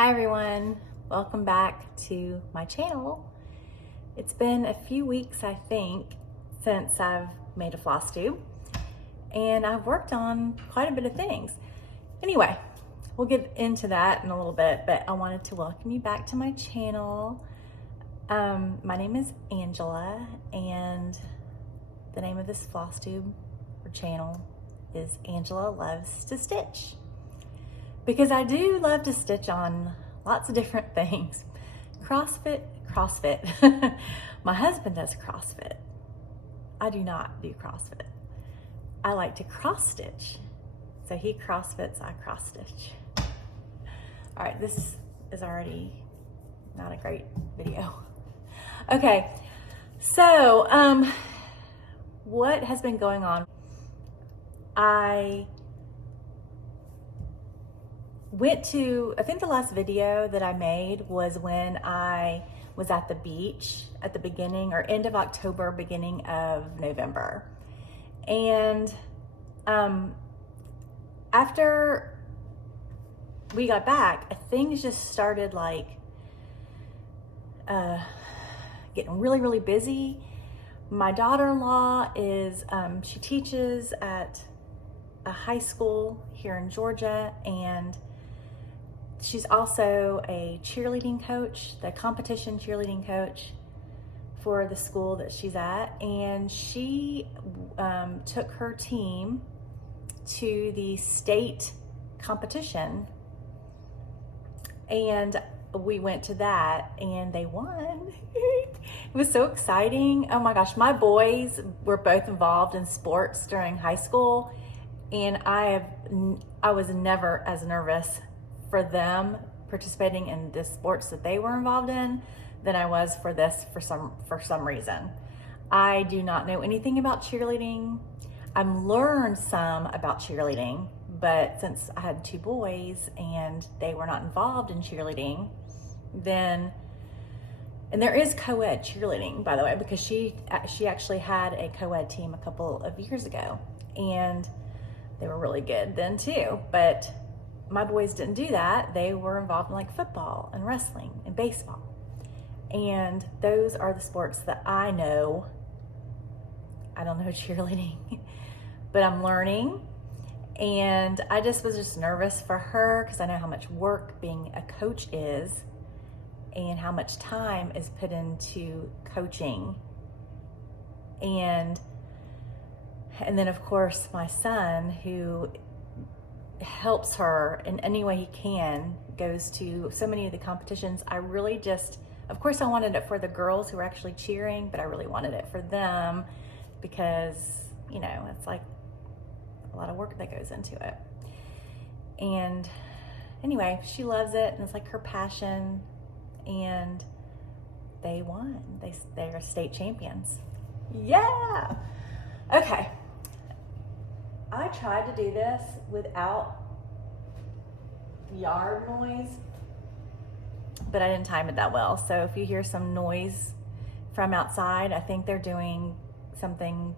Hi everyone, welcome back to my channel. It's been a few weeks, I think, since I've made a FlossTube, and I've worked on quite a bit of things. Anyway, we'll get into that in a little bit, but I wanted to welcome you back to my channel. My name is Angela, and the name of this FlossTube or channel is Angela Loves to Stitch. Because I do love to stitch on lots of different things. CrossFit. My husband does CrossFit. I do not do CrossFit. I like to cross stitch. So he CrossFits, I cross stitch. All right, this is already not a great video. Okay, so what has been going on? I think the last video that I made was when I was at the beach at the beginning or end of October, beginning of November. And after we got back, things just started like getting really, really busy. My daughter-in-law is, she teaches at a high school here in Georgia, and she's also a cheerleading coach, the competition cheerleading coach for the school that she's at. And she took her team to the state competition, and we went to that and they won. It was so exciting. Oh my gosh, my boys were both involved in sports during high school, and I was never as nervous for them participating in the sports that they were involved in than I was for this for some reason. I do not know anything about cheerleading. I've learned some about cheerleading, but since I had two boys and they were not involved in cheerleading, and there is co-ed cheerleading, by the way, because she actually had a co-ed team a couple of years ago, and they were really good then too. But my boys didn't do that. They were involved in like football and wrestling and baseball. And those are the sports that I know. I don't know cheerleading, but I'm learning. And I was just nervous for her because I know how much work being a coach is and how much time is put into coaching. And then of course my son, who helps her in any way he can, goes to so many of the competitions. I really of course I wanted it for the girls who were actually cheering, but I really wanted it for them because, you know, it's like a lot of work that goes into it. And anyway, she loves it and it's like her passion, and they won. They're state champions. Yeah. Okay. I tried to do this without yard noise, but I didn't time it that well. So if you hear some noise from outside, I think they're doing something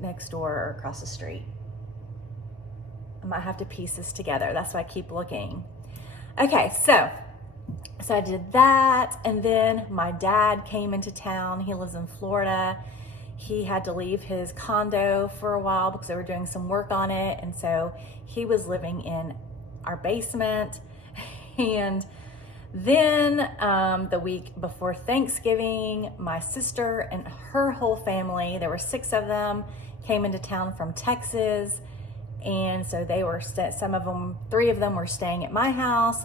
next door or across the street. I might have to piece this together. That's why I keep looking. Okay, so I did that, and then my dad came into town. He lives in Florida. He had to leave his condo for a while because they were doing some work on it. And so he was living in our basement. And then the week before Thanksgiving, my sister and her whole family, there were 6 of them, came into town from Texas. And so they were, 3 of them were staying at my house.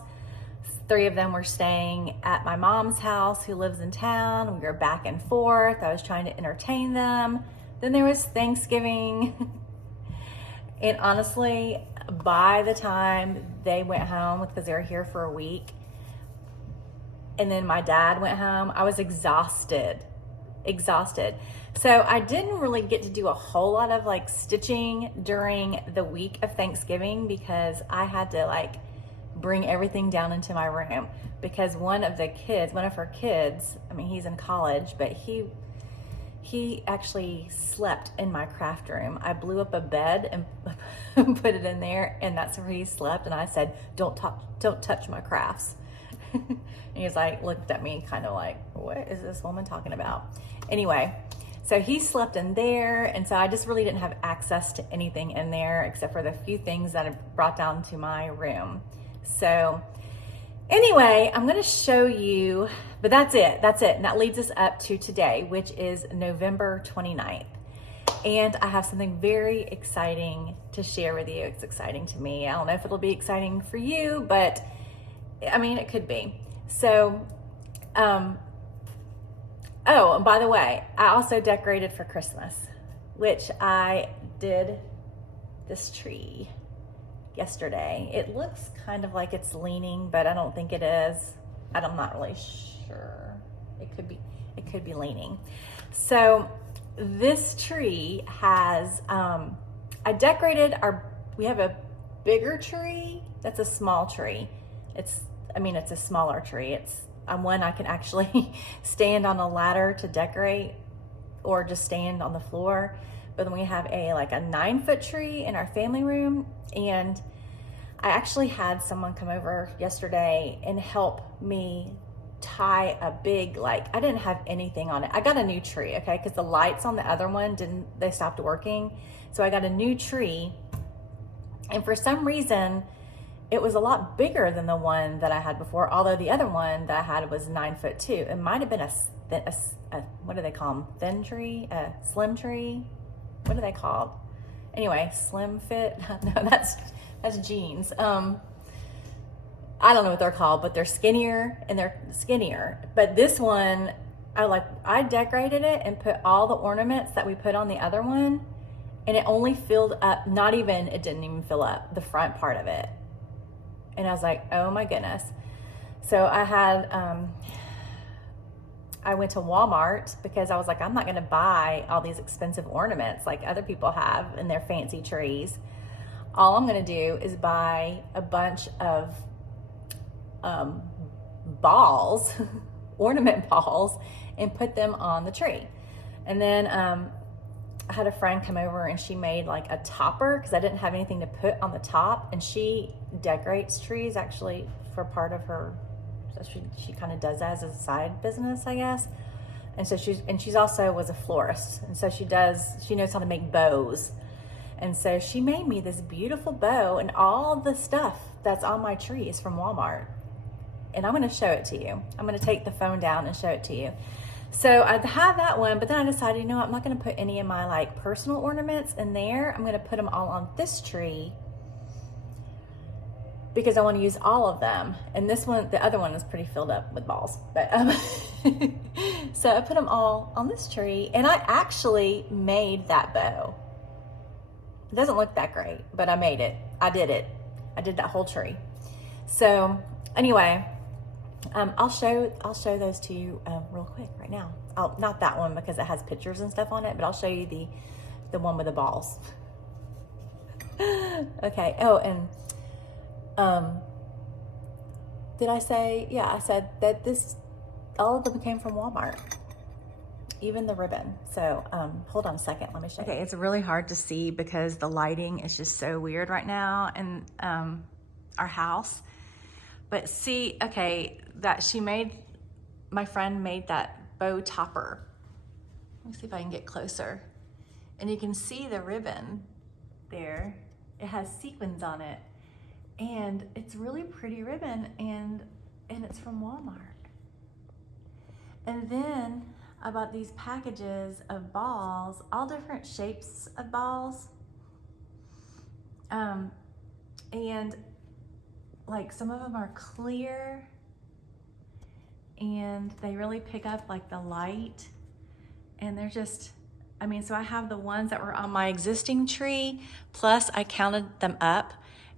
3 of them were staying at my mom's house, who lives in town. We were back and forth. I was trying to entertain them. Then there was Thanksgiving. And honestly, by the time they went home, because they were here for a week, and then my dad went home, I was exhausted. So I didn't really get to do a whole lot of like stitching during the week of Thanksgiving because I had to like bring everything down into my room because one of her kids, I mean, he's in college, but he he actually slept in my craft room. I blew up a bed and put it in there, and that's where he slept. And I said, don't touch my crafts. And he was like, looked at me kind of like, what is this woman talking about? Anyway, so he slept in there, and so I just really didn't have access to anything in there except for the few things that I brought down to my room. So anyway, I'm going to show you, but that's it. And that leads us up to today, which is November 29th. And I have something very exciting to share with you. It's exciting to me. I don't know if it'll be exciting for you, but I mean, it could be. So, oh, and by the way, I also decorated for Christmas, which I did this tree yesterday. It looks kind of like it's leaning, but I don't think it is. I'm not really sure. It could be leaning. So this tree has, I decorated we have a bigger tree. That's a small tree. It's a smaller tree. It's one I can actually stand on a ladder to decorate or just stand on the floor. But then we have a 9-foot tree in our family room, and I actually had someone come over yesterday and help me tie a big, I didn't have anything on it. I got a new tree, okay, because the lights on the other one they stopped working. So I got a new tree, and for some reason it was a lot bigger than the one that I had before, although the other one that I had was 9 foot too. It might have been a what do they call them? Thin tree? A slim tree? What are they called? Anyway, slim fit? No, that's jeans. I don't know what they're called, but they're skinnier. But this one, I decorated it and put all the ornaments that we put on the other one, and it only filled up, it didn't even fill up the front part of it. And I was like, oh my goodness. So I went to Walmart because I was like, I'm not gonna buy all these expensive ornaments like other people have in their fancy trees. All I'm gonna do is buy a bunch of balls, ornament balls, and put them on the tree. And then I had a friend come over and she made a topper because I didn't have anything to put on the top, and she decorates trees actually for part of her, so she kind of does that as a side business, I guess. And so she's also was a florist, and so she knows how to make bows. And so she made me this beautiful bow, and all the stuff that's on my tree is from Walmart. And I'm going to show it to you. I'm going to take the phone down and show it to you. So I have that one, but then I decided, you know what, I'm not going to put any of my personal ornaments in there. I'm going to put them all on this tree because I want to use all of them. And this one, the other one is pretty filled up with balls. But so I put them all on this tree, and I actually made that bow. It doesn't look that great, but I made it. I did it. I did that whole tree. So anyway, I'll show those to you real quick right now. Not that one because it has pictures and stuff on it, but I'll show you the one with the balls. Okay. Oh, and did I say? Yeah, I said that all of them came from Walmart, even the ribbon. So hold on a second, let me show you. Okay, it's really hard to see because the lighting is just so weird right now in our house. But see, okay, my friend made that bow topper. Let me see if I can get closer. And you can see the ribbon there. It has sequins on it. And it's really pretty ribbon, and it's from Walmart. And then I bought these packages of balls, all different shapes of balls. And some of them are clear, and they really pick up the light, and they're just, so I have the ones that were on my existing tree, plus I counted them up,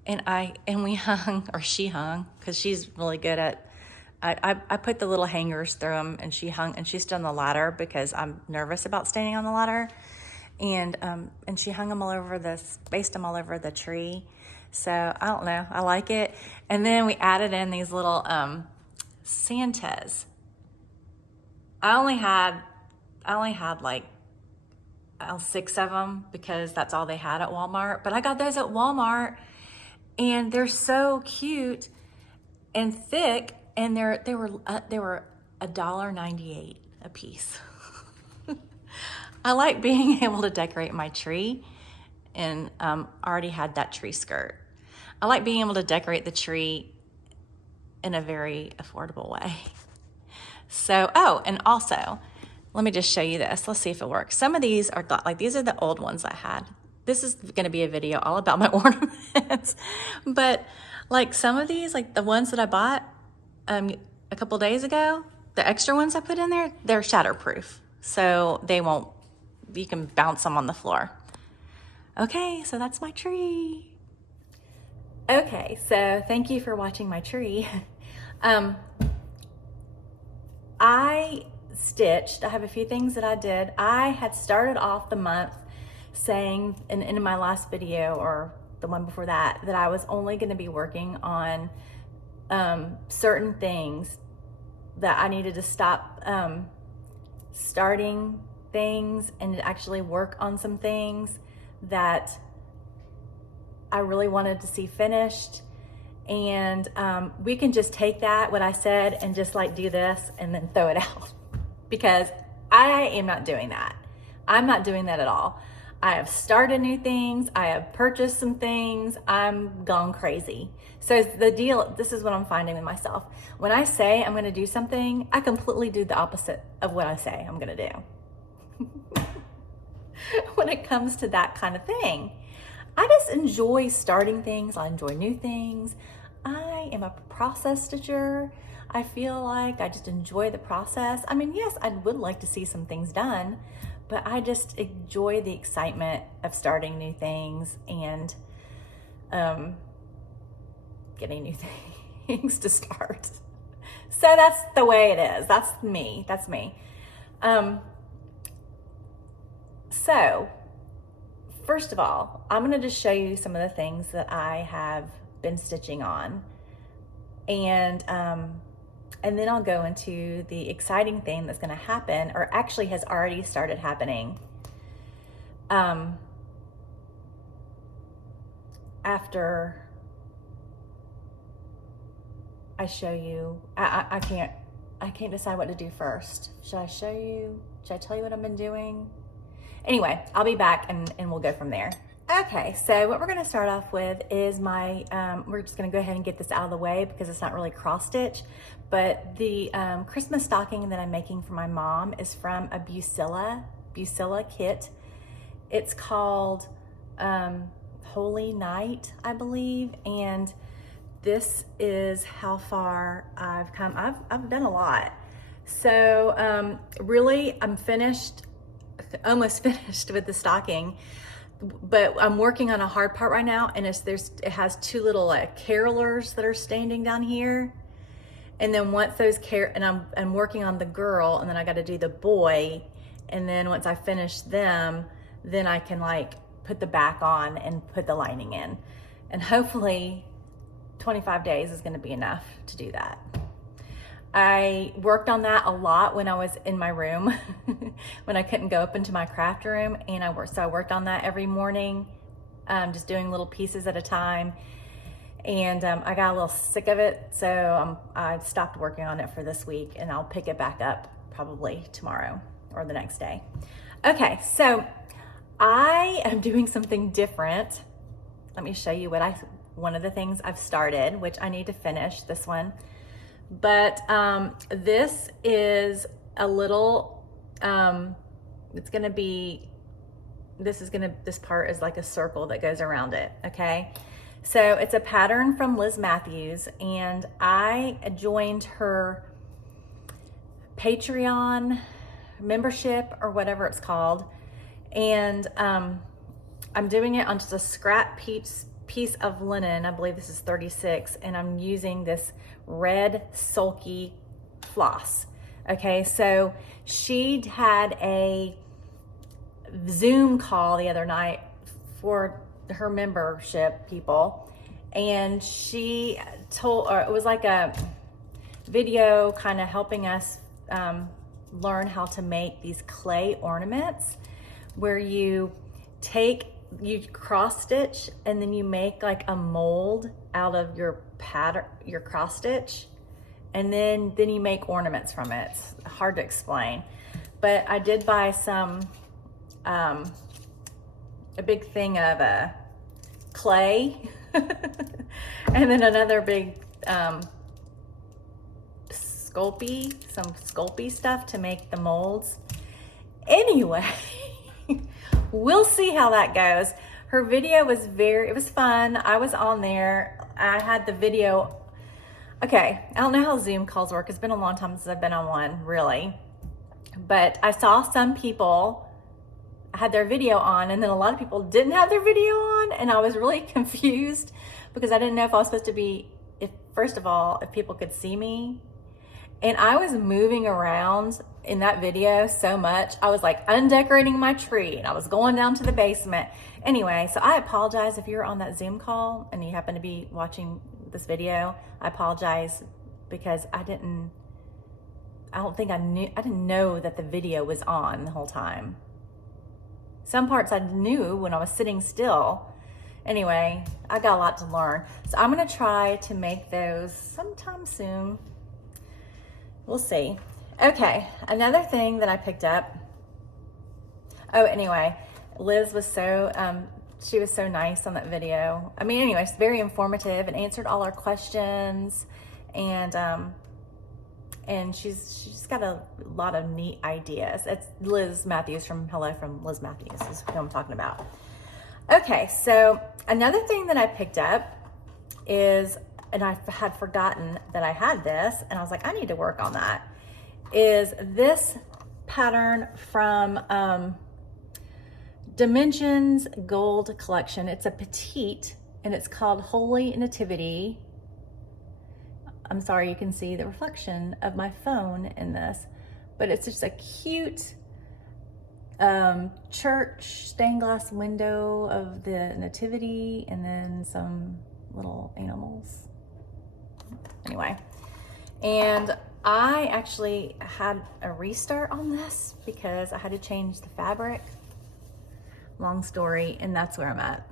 and we hung, or she hung, because she's really good at, I put the little hangers through them, and she hung, and she stood on the ladder because I'm nervous about standing on the ladder, and she hung them all over spaced them all over the tree. So I don't know, I like it. And then we added in these little Santas. I only had 6 of them because that's all they had at Walmart. But I got those at Walmart, and they're so cute and thick, and they were $1.98 a piece. I like being able to decorate my tree, and already had that tree skirt. I like being able to decorate the tree in a very affordable way. So, oh, and also, let me just show you this. Let's see if it works. Some of these are like, these are the old ones I had. This is gonna be a video all about my ornaments. But like some of these, like the ones that I bought a couple days ago, the extra ones I put in there, they're shatterproof. So they won't, you can bounce them on the floor. Okay, so that's my tree. Okay, so thank you for watching my tree. I have a few things that I did. I had started off the month saying in my last video, or the one before that, that I was only going to be working on certain things, that I needed to stop starting things and actually work on some things that I really wanted to see finished. And we can just take that, what I said, and just like do this and then throw it out, because I am not doing that. I'm not doing that at all. I have started new things. I have purchased some things. I'm gone crazy. So the deal, this is what I'm finding with myself. When I say I'm gonna do something, I completely do the opposite of what I say I'm gonna do. When it comes to that kind of thing, I just enjoy starting things. I enjoy new things. I am a process stitcher. I feel like I just enjoy the process. I mean, yes, I would like to see some things done, but I just enjoy the excitement of starting new things and getting new things to start. So that's the way it is. That's me. That's me. So first of all, I'm going to just show you some of the things that I have been stitching on, and then I'll go into the exciting thing that's going to happen, or actually has already started happening, after I show you. I can't decide what to do first. Should I show you? Should I tell you what I've been doing? Anyway, I'll be back and we'll go from there. Okay, so what we're gonna start off with is my, we're just gonna go ahead and get this out of the way because it's not really cross stitch, but the Christmas stocking that I'm making for my mom is from a Busilla kit. It's called Holy Night, I believe, and this is how far I've come. I've done a lot. So really, I'm almost finished with the stocking, but I'm working on a hard part right now, and it has two little carolers that are standing down here, and then once those and I'm working on the girl, and then I got to do the boy, and then once I finish them, then I can like put the back on and put the lining in, and hopefully 25 days is going to be enough to do that. I worked on that a lot when I was in my room, when I couldn't go up into my craft room, and I worked on that every morning, just doing little pieces at a time, and I got a little sick of it, so I stopped working on it for this week, and I'll pick it back up probably tomorrow or the next day. Okay, so I am doing something different. Let me show you one of the things I've started, which I need to finish this one. But this is a little, this part is like a circle that goes around it, okay? So it's a pattern from Liz Matthews, and I joined her Patreon membership, or whatever it's called, and I'm doing it on just a scrap piece of linen. I believe this is 36, and I'm using this red sulky floss. Okay, so she had a Zoom call the other night for her membership people, and she it was like a video kind of helping us learn how to make these clay ornaments where you cross stitch and then you make like a mold out of your pattern, your cross stitch, and then you make ornaments from it. It's hard to explain, but I did buy some, a big thing of clay and then another big some Sculpey stuff to make the molds. Anyway, we'll see how that goes. Her video was it was fun. I was on there. I had the video. Okay, I don't know how Zoom calls work. It's been a long time since I've been on one, really. But I saw some people had their video on, and then a lot of people didn't have their video on, and I was really confused because I didn't know if I was supposed to be, first of all, if people could see me. And I was moving around in that video so much. I was like undecorating my tree, and I was going down to the basement. Anyway, so I apologize if you're on that Zoom call and you happen to be watching this video. I apologize because I didn't know that the video was on the whole time. Some parts I knew when I was sitting still. Anyway, I got a lot to learn. So I'm gonna try to make those sometime soon. We'll see. Okay, another thing that I picked up. Oh, anyway, Liz was she was so nice on that video. I mean, anyway, it's very informative and answered all our questions, and she's got a lot of neat ideas. It's Liz Matthews from Liz Matthews is who I'm talking about. Okay, so another thing that I picked up is, and I had forgotten that I had this, and I was like, I need to work on that, is this pattern from Dimensions Gold Collection. It's a petite, and it's called Holy Nativity. I'm sorry, you can see the reflection of my phone in this, but it's just a cute church stained glass window of the Nativity, and then some little animals. Anyway, and I actually had a restart on this because I had to change the fabric. Long story, and that's where I'm at.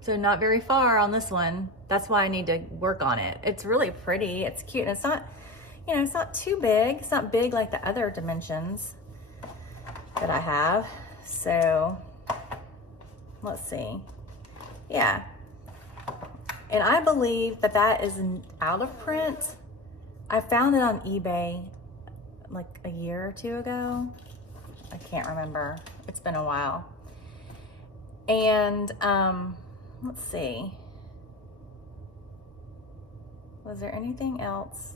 So not very far on this one. That's why I need to work on it. It's really pretty, it's cute, and it's not, it's not too big. It's not big like the other dimensions that I have. So let's see. Yeah. And I believe that is out of print. I found it on eBay like a year or two ago. I can't remember. It's been a while. And let's see. Was there anything else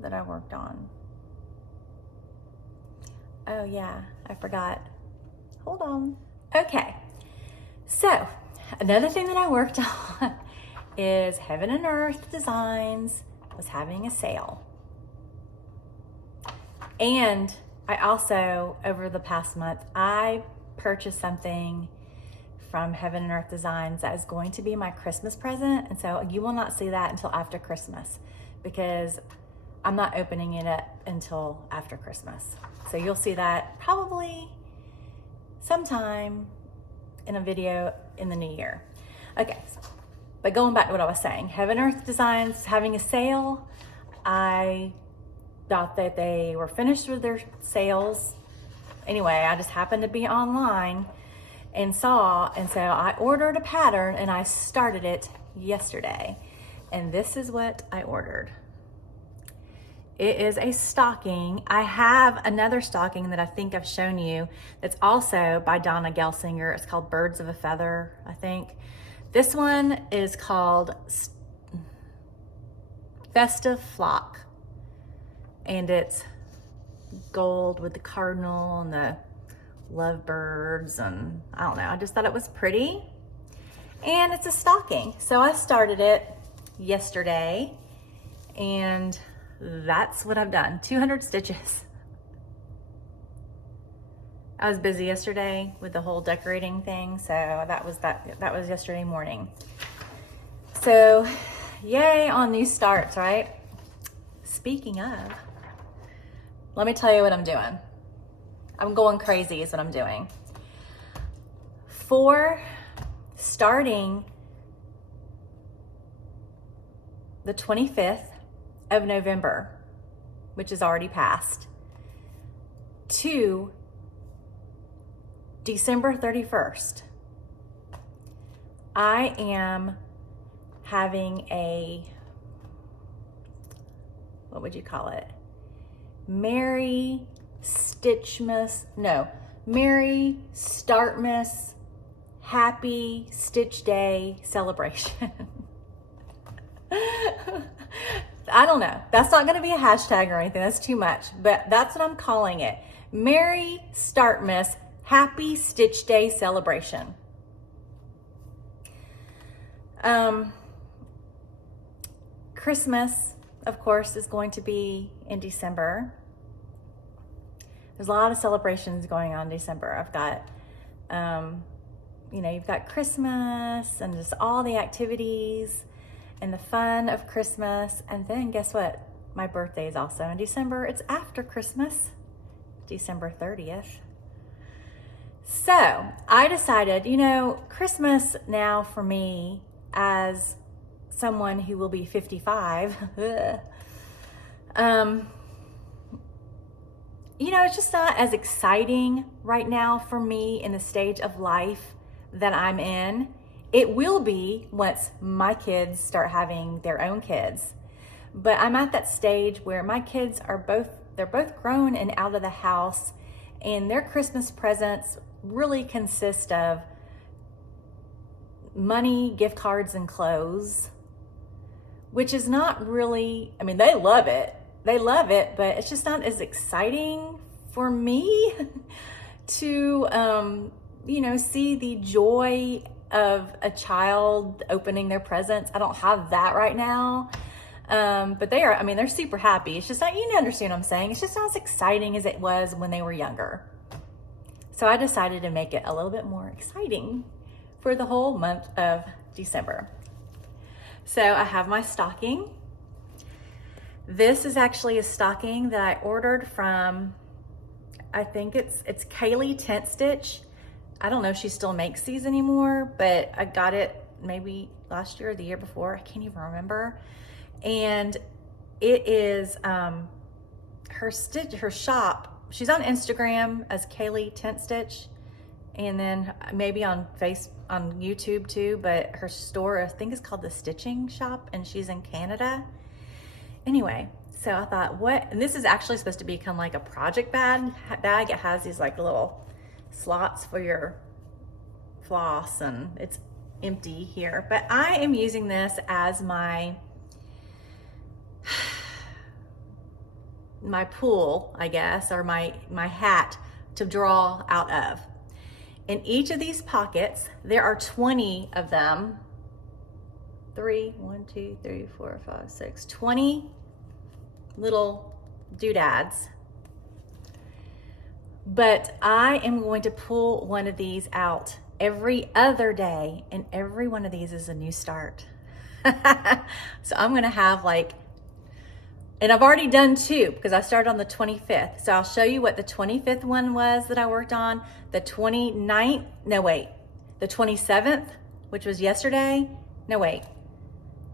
that I worked on? Oh yeah, I forgot. Hold on. Okay. So, another thing that I worked on is Heaven and Earth Designs was having a sale. And I also, over the past month, I purchased something from Heaven and Earth Designs that is going to be my Christmas present. And so you will not see that until after Christmas because I'm not opening it up until after Christmas. So you'll see that probably sometime in a video in the new year. Okay, but going back to what I was saying, Heaven Earth Designs having a sale. I thought that they were finished with their sales. Anyway, I just happened to be online and saw, and so I ordered a pattern and I started it yesterday. And this is what I ordered. It is a stocking. I have another stocking that I think I've shown you that's also by Donna Gelsinger. It's called Birds of a Feather, I think. This one is called Festive Flock. And it's gold with the cardinal and the lovebirds, and I don't know, I just thought it was pretty. And it's a stocking. So I started it yesterday, and that's what I've done. 200 stitches. I was busy yesterday with the whole decorating thing, so that was yesterday morning. So yay on new starts, right? Speaking of, let me tell you what I'm doing. I'm going crazy is what I'm doing. For starting the 25th of November, which is already passed, to December 31st, I am having a, what would you call it? Merry Startmas, Happy Stitch Day celebration. I don't know. That's not going to be a hashtag or anything. That's too much. But that's what I'm calling it. Merry Startmas, Happy Stitch Day celebration. Christmas, of course, is going to be in December. There's a lot of celebrations going on in December. I've got, you've got Christmas and just all the activities and the fun of Christmas. And then guess what? My birthday is also in December. It's after Christmas, December 30th. So I decided, Christmas now for me as someone who will be 55, it's just not as exciting right now for me in the stage of life that I'm in. It will be once my kids start having their own kids. But I'm at that stage where my kids they're both grown and out of the house, and their Christmas presents really consist of money, gift cards, and clothes, which is not really, they love it. They love it, but it's just not as exciting for me to, see the joy of a child opening their presents. I don't have that right now. But they're super happy. It's just not, you understand what I'm saying? It's just not as exciting as it was when they were younger. So I decided to make it a little bit more exciting for the whole month of December. So I have my stocking. This is actually a stocking that I ordered from, I think it's Kaylee Tent Stitch. I don't know if she still makes these anymore, but I got it maybe last year or the year before. I can't even remember. And it is her shop. She's on Instagram as Kaylee Tent Stitch, and then maybe on YouTube too, but her store I think is called The Stitching Shop, and she's in Canada. Anyway, so I thought, and this is actually supposed to become like a project bag. It has these like little slots for your floss, and it's empty here. But I am using this as my pool, I guess, or my hat to draw out of. In each of these pockets, there are 20 of them. 20 little doodads. But I am going to pull one of these out every other day, and every one of these is a new start. So I'm going to have and I've already done 2 because I started on the 25th. So I'll show you what the 25th one was that I worked on. The 27th, which was yesterday.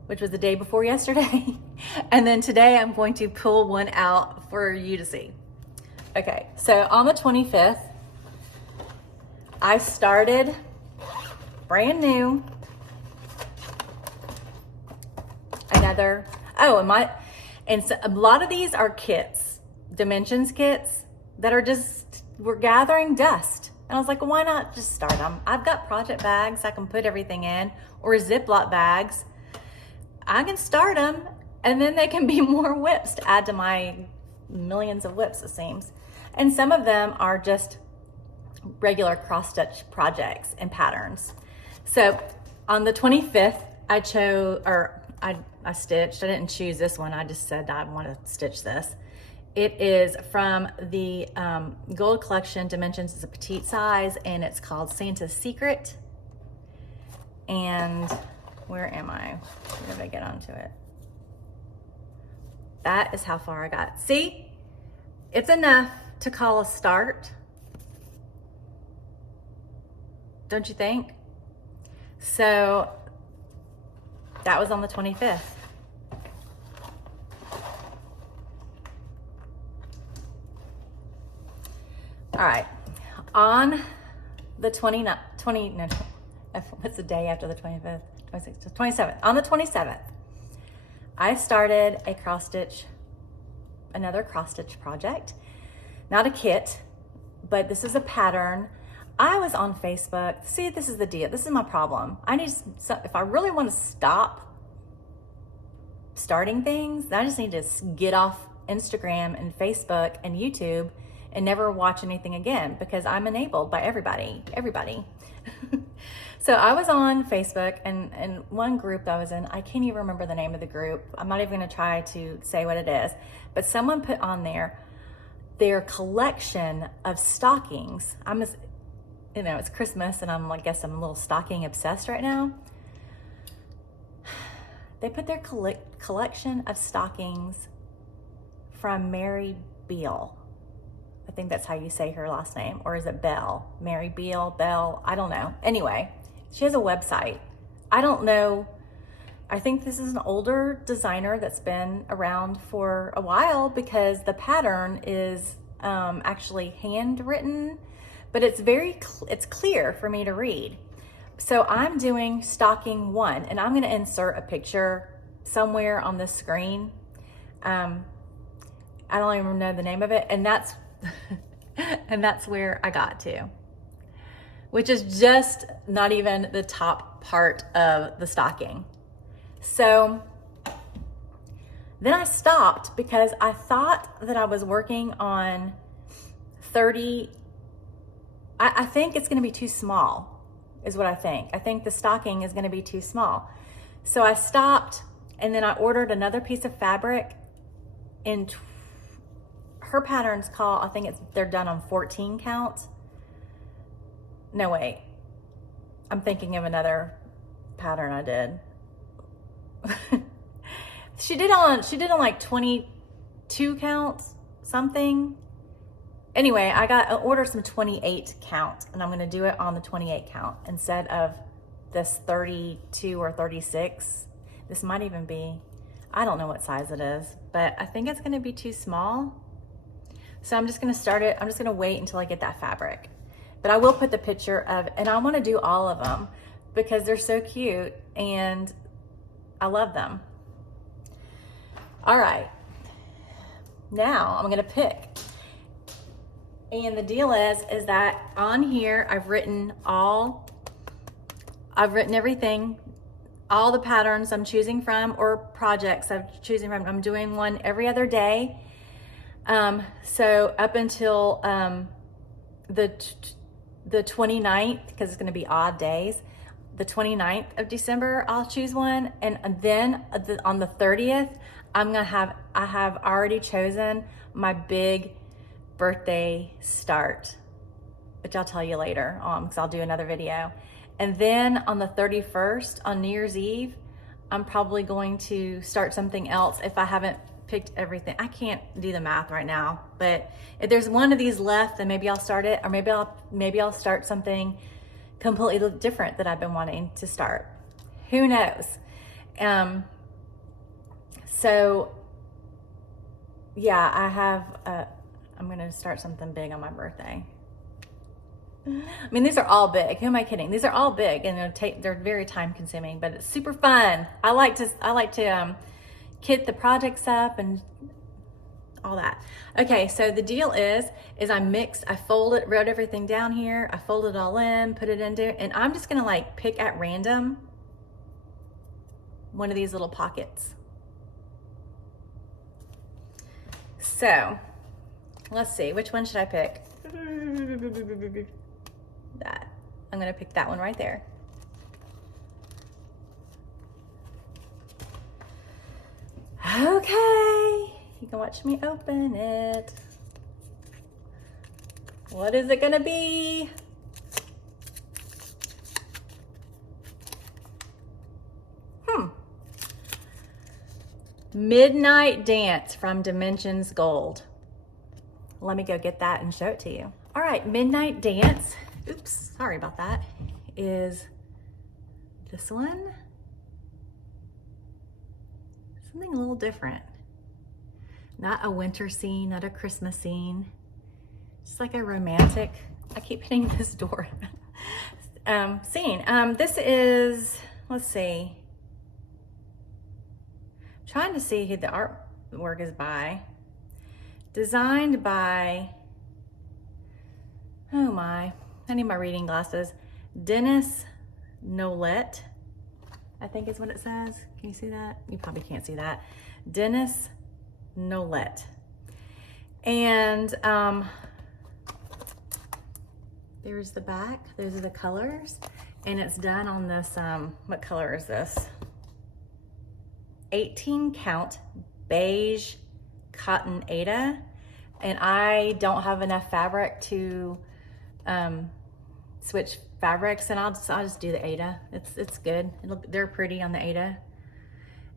Which was the day before yesterday. And then today I'm going to pull one out for you to see. Okay, so on the 25th, I started brand new. And so a lot of these are kits, dimensions kits that we're gathering dust. And I was like, well, why not just start them? I've got project bags I can put everything in, or Ziploc bags. I can start them, and then they can be more whips to add to my millions of whips, it seems. And some of them are just regular cross-stitch projects and patterns. So on the 25th, I stitched. I didn't choose this one. I just said I want to stitch this. It is from the Gold Collection. Dimensions is a petite size, and it's called Santa's Secret. And where am I? Where did I get onto it? That is how far I got. See, it's enough to call a start Don't you think? So that was on the 25th. All right, on the 27th, on the 27th, I started another cross stitch project, not a kit, but this is a pattern. I was on Facebook. See, this is the deal. This is my problem. If I really want to stop starting things, then I just need to get off Instagram and Facebook and YouTube and never watch anything again, because I'm enabled by everybody. So I was on Facebook, and one group that I was in, I can't even remember the name of the group. I'm not even gonna try to say what it is, but someone put on there their collection of stockings. It's Christmas, and I guess I'm a little stocking obsessed right now. They put their collection of stockings from Mary Beal. I think that's how you say her last name. Or is it Bell? Mary Beal, Bell, I don't know. Anyway, she has a website. I don't know. I think this is an older designer that's been around for a while, because the pattern is actually handwritten, but it's clear for me to read. So I'm doing stocking 1, and I'm gonna insert a picture somewhere on the screen. I don't even know the name of it, and that's and that's where I got to, which is just not even the top part of the stocking. So then I stopped, because I thought that I was working on 30. I think it's gonna be too small, is what I think. I think the stocking is gonna be too small. So I stopped, and then I ordered another piece of fabric in her pattern's called, I think they're done on 14 count. No, wait. I'm thinking of another pattern I did. She did on like 22 counts, something. Anyway, I ordered some 28 count, and I'm gonna do it on the 28 count instead of this 32 or 36. This might even be, I don't know what size it is, but I think it's gonna be too small. So I'm just gonna start it. I'm just gonna wait until I get that fabric. But I will put the picture of, and I wanna do all of them because they're so cute and I love them. All right, now I'm gonna pick. And the deal is that on here, I've written everything, all the patterns I'm choosing from or projects I'm choosing from. I'm doing one every other day. So up until the 29th, because it's going to be odd days, the 29th of December, I'll choose one. And then on the 30th, I have already chosen my big birthday start, which I'll tell you later because I'll do another video. And then on the 31st, on New Year's Eve, I'm probably going to start something else if I haven't picked everything. I can't do the math right now, but if there's one of these left, then maybe I'll start it, or maybe I'll start something completely different that I've been wanting to start. Who knows? So yeah, I'm gonna start something big on my birthday. I mean, these are all big. Who am I kidding? These are all big, and they're very time consuming, but it's super fun. I like to kit the projects up and all that. Okay, so the deal is I wrote everything down here. I folded it all in, put it in there, and I'm just gonna like pick at random one of these little pockets. So let's see, which one should I pick? That. I'm gonna pick that one right there. Okay, you can watch me open it. What is it gonna be? Midnight Dance from Dimensions Gold. Let me go get that and show it to you. All right, Midnight Dance. Oops, sorry about that. is this one. Something a little different. Not a winter scene, not a Christmas scene. Just like a romantic, I keep hitting this door, scene. This is, let's see. I'm trying to see who the artwork is by. Designed by, oh my, I need my reading glasses. Dennis Nolette, I think is what it says. Can you see that? You probably can't see that. Dennis Nolette. And there's the back. Those are the colors. And it's done on this, what color is this? 18 count beige cotton Aida. And I don't have enough fabric to switch fabrics, and I'll just do the Aida. It's good. They're pretty on the Aida.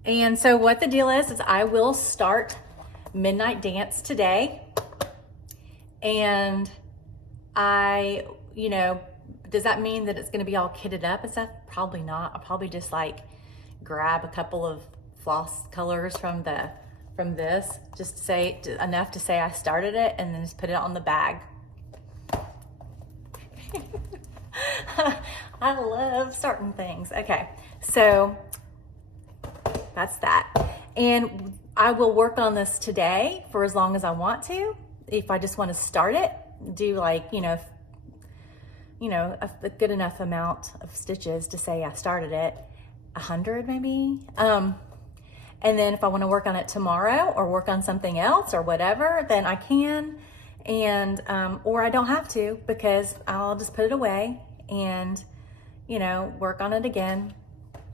And so what the deal is I will start Midnight Dance today. And you know, does that mean that it's gonna be all kitted up and stuff? Probably not. I'll probably just like grab a couple of floss colors from this, just to say enough to say I started it, and then just put it on the bag. I love starting things. Okay, so that's that. And I will work on this today for as long as I want to. If I just want to start it, do like, you know, a good enough amount of stitches to say I started it, 100 maybe. And then if I want to work on it tomorrow or work on something else or whatever, then I can. And, or I don't have to, because I'll just put it away and, you know, work on it again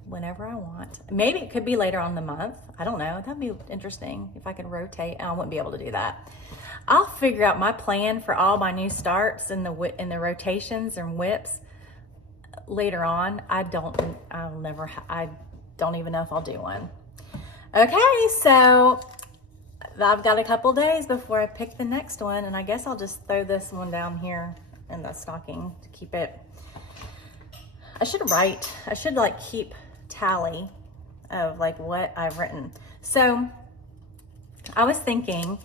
whenever I want. Maybe it could be later on in the month. I don't know. That'd be interesting if I could rotate. I wouldn't be able to do that. I'll figure out my plan for all my new starts and the rotations and whips later on. I don't even know if I'll do one. Okay, so I've got a couple days before I pick the next one, and I guess I'll just throw this one down here in the stocking to keep it. I should like keep tally of like what I've written. So I was thinking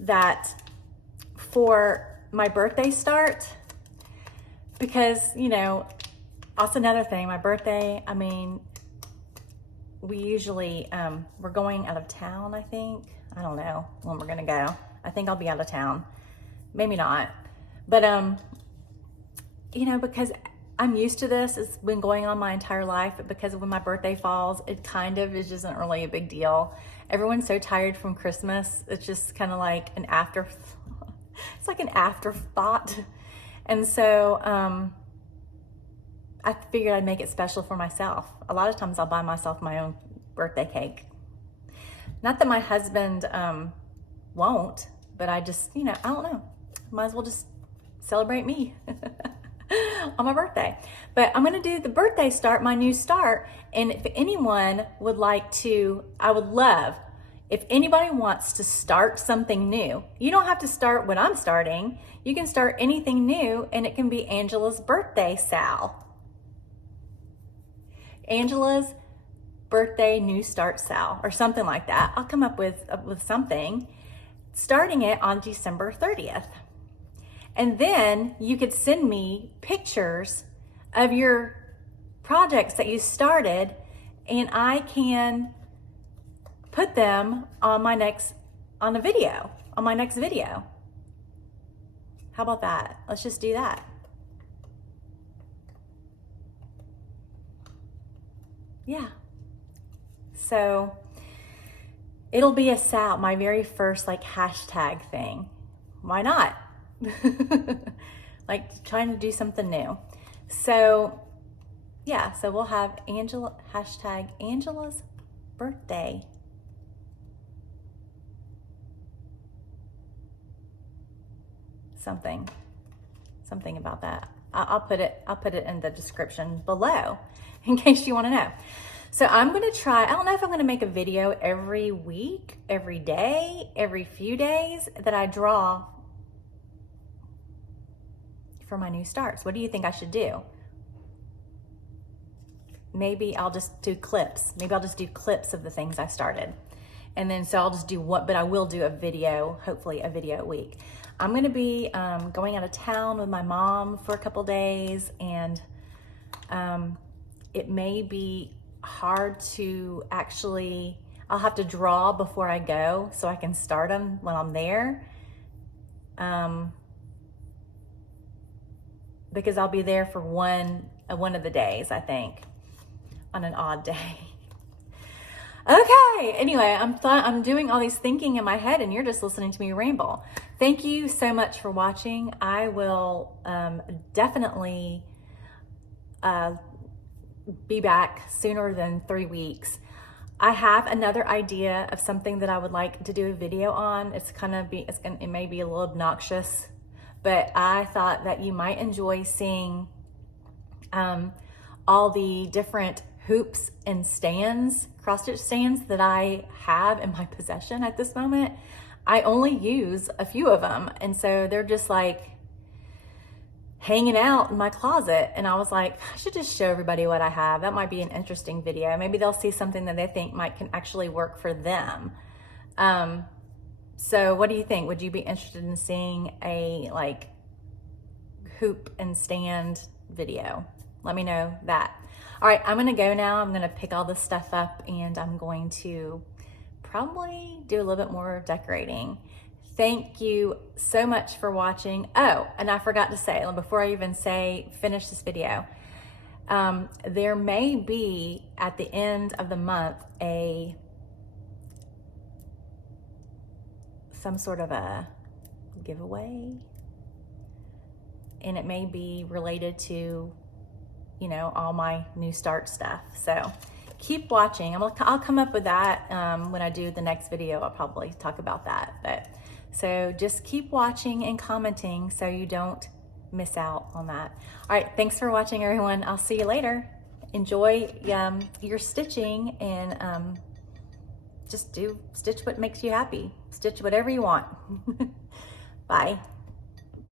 that for my birthday start, because, you know, also another thing, my birthday, I mean, we usually, we're going out of town, I think. I don't know when we're gonna go. I think I'll be out of town. Maybe not. But, you know, because I'm used to this, it's been going on my entire life, but because when my birthday falls, it kind of is just isn't really a big deal. Everyone's so tired from Christmas. It's just kind of like an it's like an afterthought. And so, I figured I'd make it special for myself. A lot of times I'll buy myself my own birthday cake. Not that my husband won't, but I just, you know, I don't know. Might as well just celebrate me on my birthday. But I'm gonna do the birthday start, my new start. And if anyone would like to, I would love if anybody wants to start something new. You don't have to start what I'm starting. You can start anything new, and it can be Angela's birthday Sal. Angela's birthday new start Sal, or something like that. I'll come up with something, starting it on December 30th. And then you could send me pictures of your projects that you started, and I can put them on my next video. How about that? Let's just do that. Yeah. So it'll be a Sal, my very first like hashtag thing. Why not? Like trying to do something new. So yeah, so we'll have hashtag Angela's birthday. Something about that. I'll put it in the description below in case you want to know. So I'm going to try, I don't know if I'm going to make a video every week, every day, every few days that I draw for my new starts. What do you think I should do? maybe I'll just do clips. Maybe I'll just do clips of the things I started. And then, so I'll just do what, but I will do a video, hopefully a video a week. I'm gonna be going out of town with my mom for a couple days, and it may be hard to actually, I'll have to draw before I go so I can start them when I'm there. Because I'll be there for one of the days, I think, on an odd day. Okay, anyway, I'm doing all these thinking in my head and you're just listening to me ramble. Thank you so much for watching. I will definitely be back sooner than 3 weeks. I have another idea of something that I would like to do a video on. It may be a little obnoxious, but I thought that you might enjoy seeing all the different hoops and stands, cross-stitch stands that I have in my possession at this moment. I only use a few of them, and so they're just like hanging out in my closet, and I was like, I should just show everybody what I have. That might be an interesting video. Maybe they'll see something that they think can actually work for them. So what do you think? Would you be interested in seeing a like hoop and stand video? Let me know that. All right, I'm gonna go now. I'm gonna pick all this stuff up and I'm going to probably do a little bit more decorating. Thank you so much for watching. Oh, and I forgot to say, before I even finish this video, there may be at the end of the month some sort of a giveaway, and it may be related to, you know, all my new start stuff. So keep watching. I'll come up with that when I do the next video. I'll probably talk about that. But so just keep watching and commenting so you don't miss out on that. All right, thanks for watching, everyone. I'll see you later. Enjoy your stitching, and just stitch what makes you happy. Stitch whatever you want. Bye.